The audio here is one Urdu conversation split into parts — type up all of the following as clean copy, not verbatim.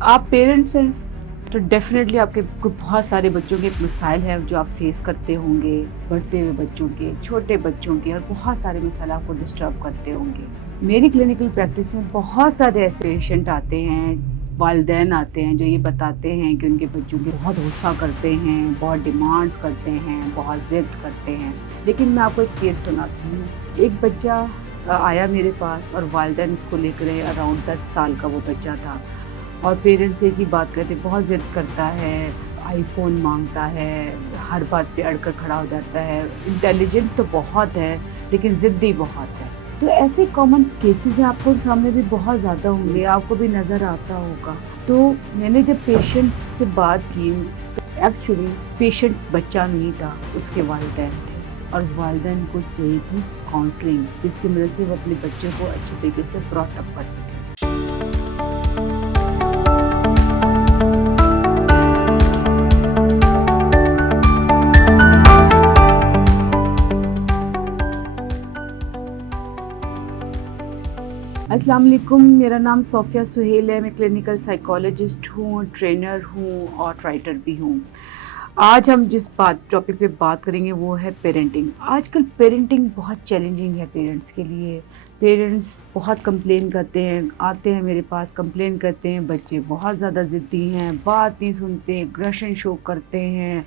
آپ پیرنٹس ہیں تو ڈیفینیٹلی آپ کے بہت سارے بچوں کے مسائل ہیں جو آپ فیس کرتے ہوں گے، بڑھتے ہوئے بچوں کے، چھوٹے بچوں کے، اور بہت سارے مسائل آپ کو ڈسٹرب کرتے ہوں گے۔ میری کلینکل پریکٹس میں بہت سارے ایسے پیشنٹ آتے ہیں، والدین آتے ہیں جو یہ بتاتے ہیں کہ ان کے بچوں کے بہت غصہ کرتے ہیں، بہت ڈیمانڈس کرتے ہیں، بہت ضد کرتے ہیں۔ لیکن میں آپ کو ایک کیس سناتی ہوں۔ ایک بچہ آیا میرے پاس اور والدین اس کو لے کر اراؤنڈ 10 سال کا وہ بچہ تھا، اور پیرنٹس ایک ہی بات کرتے، بہت ضد کرتا ہے، آئی فون مانگتا ہے، ہر بات پہ اڑ کر کھڑا ہو جاتا ہے، انٹیلیجنٹ تو بہت ہے لیکن ضدی بہت ہے۔ تو ایسے کامن کیسز ہیں، آپ کو سامنے بھی بہت زیادہ ہوں گے، آپ کو بھی نظر آتا ہوگا۔ تو میں نے جب پیشنٹ سے بات کی، ایکچولی پیشنٹ بچہ نہیں تھا، اس کے والدین تھے، اور والدین کو چاہیے تھی کاؤنسلنگ، جس کی مدد سے وہ اپنے بچے کو اچھی طریقے سے براٹ اپ کر سکے۔ السلام علیکم، میرا نام صوفیہ سہیل ہے، میں کلینکل سائیکالوجسٹ ہوں، ٹرینر ہوں اور رائٹر بھی ہوں۔ آج ہم جس ٹاپک پہ بات کریں گے وہ ہے پیرنٹنگ۔ آج کل پیرنٹنگ بہت چیلنجنگ ہے پیرنٹس کے لیے۔ پیرنٹس بہت کمپلین کرتے ہیں، آتے ہیں میرے پاس کمپلین کرتے ہیں، بچے بہت زیادہ ضدی ہیں، بات نہیں سنتے، اگریشن شو کرتے ہیں،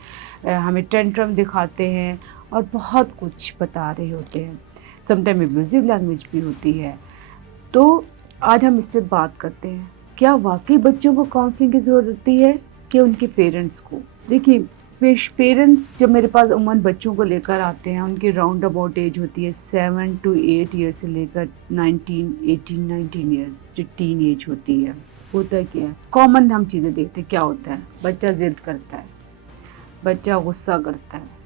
ہمیں ٹینٹرم دکھاتے ہیں اور بہت کچھ بتا رہے ہوتے ہیں۔ سم ٹائم ابیوزو لینگویج بھی ہوتی ہے۔ تو آج ہم اس پہ بات کرتے ہیں، کیا واقعی بچوں کو کاؤنسلنگ کی ضرورت ہوتی ہے کہ ان کے پیرنٹس کو؟ دیکھیے، پیرنٹس جب میرے پاس عموماً بچوں کو لے کر آتے ہیں، ان کی راؤنڈ اباؤٹ ایج ہوتی ہے 7 to 8 ایئر سے لے کر 18 ایئرس، جو ٹین ایج ہوتی ہے۔ ہوتا کیا ہے، کامن ہم چیزیں دیکھتے ہیں، کیا ہوتا ہے؟ بچہ ضد کرتا ہے، بچہ غصہ کرتا ہے،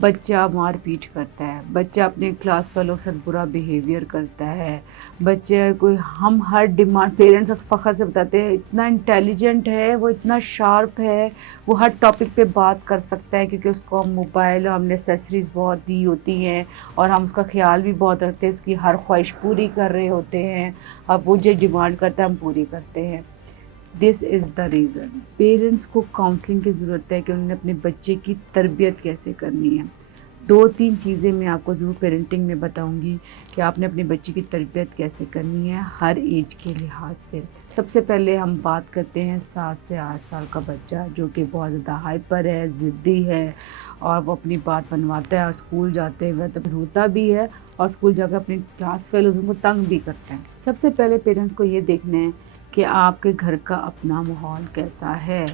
بچہ مار پیٹ کرتا ہے، بچہ اپنے کلاس والوں کے ساتھ برا بیہیویئر کرتا ہے، بچے کوئی، ہم ہر ڈیمانڈ، پیرنٹس فخر سے بتاتے ہیں اتنا انٹیلیجنٹ ہے، وہ اتنا شارپ ہے، وہ ہر ٹاپک پہ بات کر سکتا ہے، کیونکہ اس کو ہم موبائل اور ہم نے ایکسیسریز بہت دی ہوتی ہیں اور ہم اس کا خیال بھی بہت رکھتے ہیں، اس کی ہر خواہش پوری کر رہے ہوتے ہیں، اب وہ جو ڈیمانڈ کرتا ہے ہم پوری کرتے ہیں۔ دس از دا ریزن پیرنٹس کو کاؤنسلنگ کی ضرورت ہے کہ انہوں نے اپنے بچے کی تربیت کیسے کرنی ہے۔ 2-3 چیزیں میں آپ کو ضرور پیرنٹنگ میں بتاؤں گی کہ آپ نے اپنے بچے کی تربیت کیسے کرنی ہے ہر ایج کے لحاظ سے۔ سب سے پہلے ہم بات کرتے ہیں 7 سے 8 سال کا بچہ، جو کہ بہت زیادہ ہائپر ہے، ضدی ہے، اور وہ اپنی بات منواتا ہے، اور اسکول جاتے ہوئے تو روتا بھی ہے، اور اسکول جا کر اپنی کلاس فیلوز کو تنگ بھی کرتا ہے۔ سب سے پہلے پیرنٹس کو یہ دیکھنا ہے کہ آپ کے گھر کا اپنا ماحول کیسا ہے،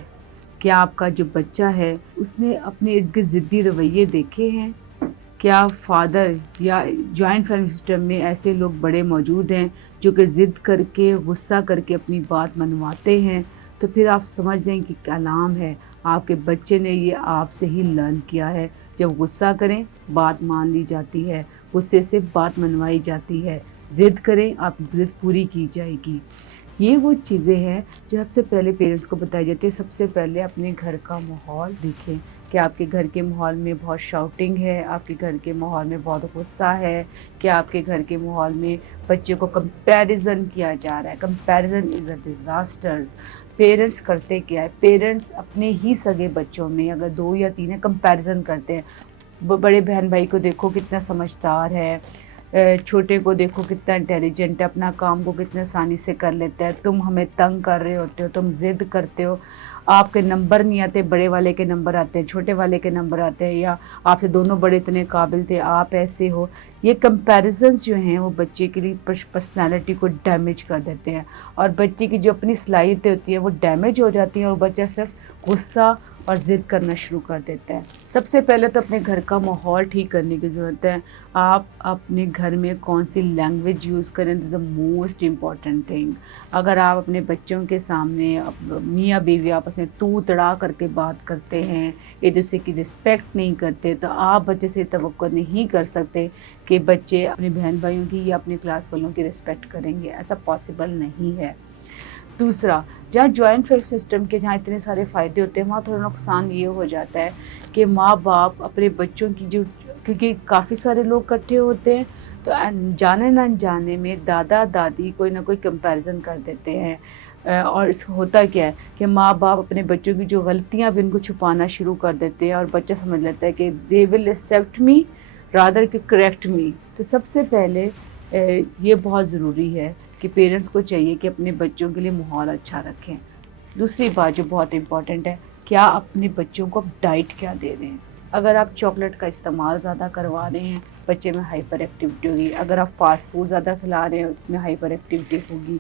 کیا آپ کا جو بچہ ہے اس نے اپنے ارد گرد ضدی رویے دیکھے ہیں؟ کیا فادر یا جوائنٹ فیملی سسٹم میں ایسے لوگ بڑے موجود ہیں جو کہ ضد کر کے، غصہ کر کے اپنی بات منواتے ہیں؟ تو پھر آپ سمجھ لیں کہ کلام ہے، آپ کے بچے نے یہ آپ سے ہی لرن کیا ہے۔ جب غصہ کریں بات مان لی جاتی ہے، غصے سے بات منوائی جاتی ہے، ضد کریں آپ کی ضد پوری کی جائے گی۔ یہ وہ چیزیں ہیں جو سب سے پہلے پیرنٹس کو بتائی جاتی ہے۔ سب سے پہلے اپنے گھر کا ماحول دیکھیں کہ آپ کے گھر کے ماحول میں بہت شاؤٹنگ ہے، آپ کے گھر کے ماحول میں بہت غصہ ہے، کیا آپ کے گھر کے ماحول میں بچے کو کمپیریزن کیا جا رہا ہے؟ کمپیریزن از اے ڈیزاسٹرز۔ پیرنٹس کرتے کیا ہے؟ پیرنٹس اپنے ہی سگے بچوں میں اگر 2 یا 3 ہیں کمپیریزن کرتے ہیں۔ بڑے بہن بھائی کو دیکھو کتنا سمجھدار ہے، چھوٹے کو دیکھو کتنا انٹیلیجنٹ ہے، اپنا کام کو کتنے آسانی سے کر لیتا ہے، تم ہمیں تنگ کر رہے ہوتے ہو، تم ضد کرتے ہو، آپ کے نمبر نہیں آتے، بڑے والے کے نمبر آتے ہیں، چھوٹے والے کے نمبر آتے ہیں، یا آپ سے دونوں بڑے اتنے قابل تھے، آپ ایسے ہو۔ یہ کمپیریزنز جو ہیں وہ بچے کے لیے پرسنالٹی کو ڈیمیج کر دیتے ہیں، اور بچے کی جو اپنی صلاحیتیں ہوتی ہیں وہ ڈیمیج ہو جاتی ہیں، اور بچہ صرف غصہ اور ضد کرنا شروع کر دیتا ہے۔ سب سے پہلے تو اپنے گھر کا ماحول ٹھیک کرنے کی ضرورت ہے۔ آپ اپنے گھر میں کون سی لینگویج یوز کریں، دس اے موسٹ امپورٹنٹ تھنگ۔ اگر آپ اپنے بچوں کے سامنے میاں بیوی آپس میں تو تڑا کر کے بات کرتے ہیں، ایک دوسرے کی رسپیکٹ نہیں کرتے، تو آپ بچے سے توقع نہیں کر سکتے کہ بچے اپنے بہن بھائیوں کی یا اپنے کلاس والوں کی رسپیکٹ کریں گے، ایسا پاسبل نہیں ہے۔ دوسرا، جہاں جوائنٹ فیملی سسٹم کے جہاں اتنے سارے فائدے ہوتے ہیں، وہاں تھوڑا نقصان یہ ہو جاتا ہے کہ ماں باپ اپنے بچوں کی جو، کیونکہ کافی سارے لوگ اکٹھے ہوتے ہیں، تو جانے نہ جانے میں دادا دادی کوئی نہ کوئی کمپیریزن کر دیتے ہیں۔ اور اس ہوتا کیا ہے کہ ماں باپ اپنے بچوں کی جو غلطیاں بھی ان کو چھپانا شروع کر دیتے ہیں اور بچہ سمجھ لیتا ہے کہ دے ول ایکسیپٹ می رادر کہ کریکٹ می. تو سب سے پہلے یہ بہت ضروری ہے کہ پیرنٹس کو چاہیے کہ اپنے بچوں کے لیے ماحول اچھا رکھیں. دوسری بات جو بہت امپورٹنٹ ہے، کیا اپنے بچوں کو ڈائٹ کیا دے رہے ہیں. اگر آپ چاکلیٹ کا استعمال زیادہ کروا رہے ہیں بچے میں ہائپر ایکٹیویٹی ہوگی. اگر آپ فاسٹ فوڈ زیادہ کھلا رہے ہیں اس میں ہائپر ایکٹیویٹی ہوگی.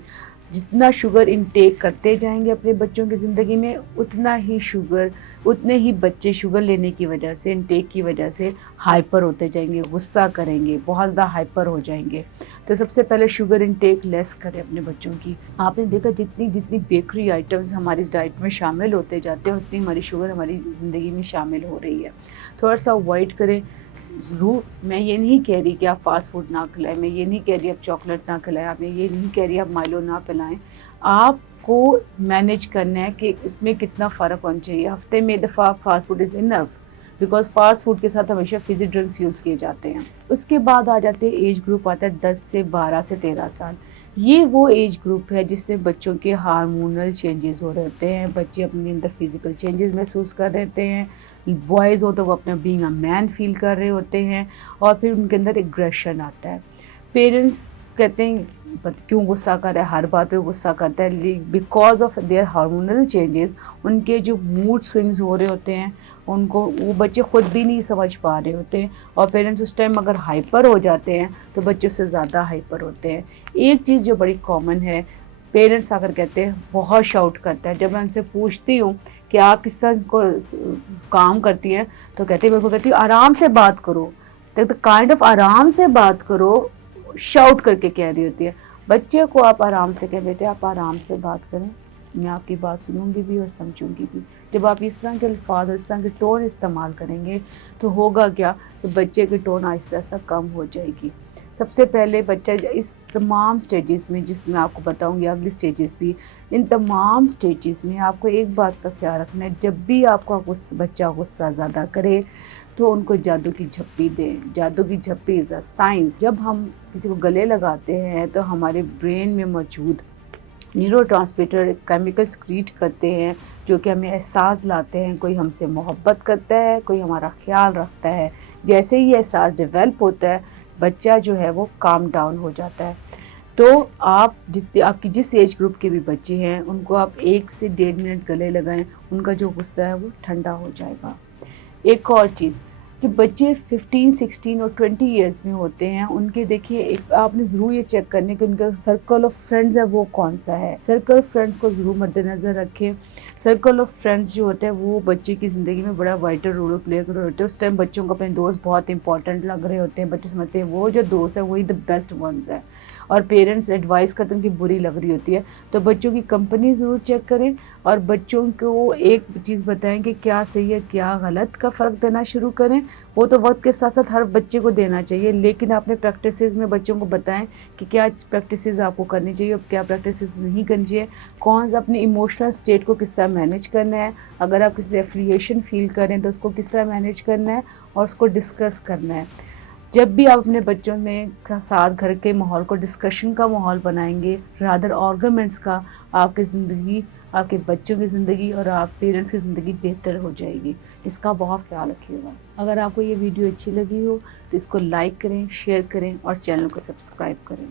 جتنا شوگر انٹیک کرتے جائیں گے اپنے بچوں کی زندگی میں اتنے ہی بچے شوگر لینے کی وجہ سے انٹیک کی وجہ سے ہائپر ہوتے جائیں گے، غصہ کریں گے، بہت زیادہ ہائپر ہو جائیں گے. تو سب سے پہلے شوگر انٹیک لیس کریں اپنے بچوں کی. آپ نے دیکھا جتنی بیکری آئٹمز ہماری ڈائٹ میں شامل ہوتے جاتے ہیں اتنی ہماری شوگر ہماری زندگی میں شامل ہو رہی ہے. تھوڑا سا اوائڈ کریں. ضرور میں یہ نہیں کہہ رہی کہ آپ فاسٹ فوڈ نہ کھلائیں، میں یہ نہیں کہہ رہی آپ چاکلیٹ نہ کھلائیں، آپ یہ نہیں کہہ رہی آپ مائلو نہ پلائیں. آپ کو مینیج کرنا ہے کہ اس میں کتنا فرق ہونا چاہیے. ہفتے میں دفعہ fast food is enough, because fast food کے ساتھ ہمیشہ فزی ڈرنکس یوز کیے جاتے ہیں. اس کے بعد آ جاتے ہیں ایج گروپ آتا ہے 10 سے 12 سے 13 سال. یہ وہ ایج گروپ ہے جس سے بچوں کے ہارمونل چینجز ہو رہے ہوتے ہیں، بچے اپنے اندر فزیکل چینجز محسوس کر رہے ہوتے ہیں. بوائز ہو تو وہ اپنا بینگ اے مین فیل کر رہے ہوتے ہیں اور پھر ان کے اندر ایگریشن آتا ہے. پیرنٹس کہتے ہیں کیوں غصہ کر رہا ہے، ہر بات پہ غصہ کرتا ہے. Because of their hormonal changes ان کے جو موڈ سوئنگز ہو رہے ہوتے ہیں ان کو وہ بچے خود بھی نہیں سمجھ پا رہے ہوتے ہیں. اور پیرنٹس اس ٹائم اگر ہائپر ہو جاتے ہیں تو بچے اس سے زیادہ ہائپر ہوتے ہیں. ایک چیز جو بڑی کامن ہے، پیرنٹس اگر کہتے ہیں بہت شاؤٹ کرتا ہے. جب میں ان سے پوچھتی ہوں کہ آپ کس طرح کو کام کرتی ہیں تو کہتی ہوں آرام سے بات کرو. کائنڈ آف آرام سے بات کرو شاؤٹ کر کے کہہ رہی ہوتی ہے. بچے کو آپ آرام سے کہہ بیٹے آپ آرام سے بات کریں، میں آپ کی بات سنوں گی بھی اور سمجھوں گی بھی. جب آپ اس طرح کے الفاظ اور اس طرح کے ٹون استعمال کریں گے تو ہوگا کیا کہ بچے کی ٹون آہستہ آہستہ کم ہو جائے گی. سب سے پہلے بچہ اس تمام سٹیجز میں، جس میں آپ کو بتاؤں گی اگلی سٹیجز بھی، ان تمام سٹیجز میں آپ کو ایک بات کا خیال رکھنا ہے. جب بھی آپ کا بچہ غصہ زیادہ کرے تو ان کو جادو کی جھپی دیں. جادو کی جھپی از اے سائنس. جب ہم کسی کو گلے لگاتے ہیں تو ہمارے برین میں موجود نیورو ٹرانسمیٹر کیمیکل سکریٹ کرتے ہیں جو کہ ہمیں احساس لاتے ہیں کوئی ہم سے محبت کرتا ہے، کوئی ہمارا خیال رکھتا ہے. جیسے ہی احساس ڈیولپ ہوتا ہے بچہ جو ہے وہ کام ڈاؤن ہو جاتا ہے. تو آپ کی جس ایج گروپ کے بھی بچے ہیں ان کو آپ 1 سے 1.5 منٹ گلے لگائیں، ان کا جو غصہ ہے وہ ٹھنڈا ہو جائے گا. ایک اور چیز کہ بچے 15, 16 اور 20 ایئرس میں ہوتے ہیں، ان کے دیکھیے آپ نے ضرور یہ چیک کرنے کہ ان کا سرکل آف فرینڈز ہے وہ کون سا ہے. سرکل آف فرینڈز کو ضرور مد نظر رکھیں. سرکل آف فرینڈز جو ہوتا ہے وہ بچے کی زندگی میں بڑا وائٹل رول پلے کر رہے ہوتے ہیں. اس ٹائم بچوں کو اپنے دوست بہت امپورٹنٹ لگ رہے ہوتے ہیں. بچے سمجھتے ہیں وہ جو دوست ہے وہی دا بیسٹ ونز ہے اور پیرنٹس ایڈوائز کرتے ہیں کہ بری لگ رہی ہوتی ہے. تو بچوں کی کمپنی ضرور چیک کریں اور بچوں کو ایک چیز بتائیں کہ کیا صحیح ہے کیا غلط کا فرق دینا شروع کریں. وہ تو وقت کے ساتھ ساتھ ہر بچے کو دینا چاہیے، لیکن اپنے پریکٹسز میں بچوں کو بتائیں کہ کیا پریکٹسز آپ کو کرنی چاہیے اور کیا پریکٹسز نہیں کرنی چاہیے. کون سا اپنی ایموشنل اسٹیٹ کو کس طرح مینیج کرنا ہے، اگر آپ کسی سے ایفیلیشن فیل کریں تو اس کو کس طرح مینیج کرنا ہے اور اس کو ڈسکس کرنا ہے. جب بھی آپ اپنے بچوں میں ساتھ گھر کے ماحول کو ڈسکشن کا ماحول بنائیں گے رادر آرگومنٹس کا، آپ کی زندگی، آپ کے بچوں کی زندگی اور آپ پیرنٹس کی زندگی بہتر ہو جائے گی. اس کا بہت خیال رکھیے گا. اگر آپ کو یہ ویڈیو اچھی لگی ہو تو اس کو لائک کریں، شیئر کریں اور چینل کو سبسکرائب کریں.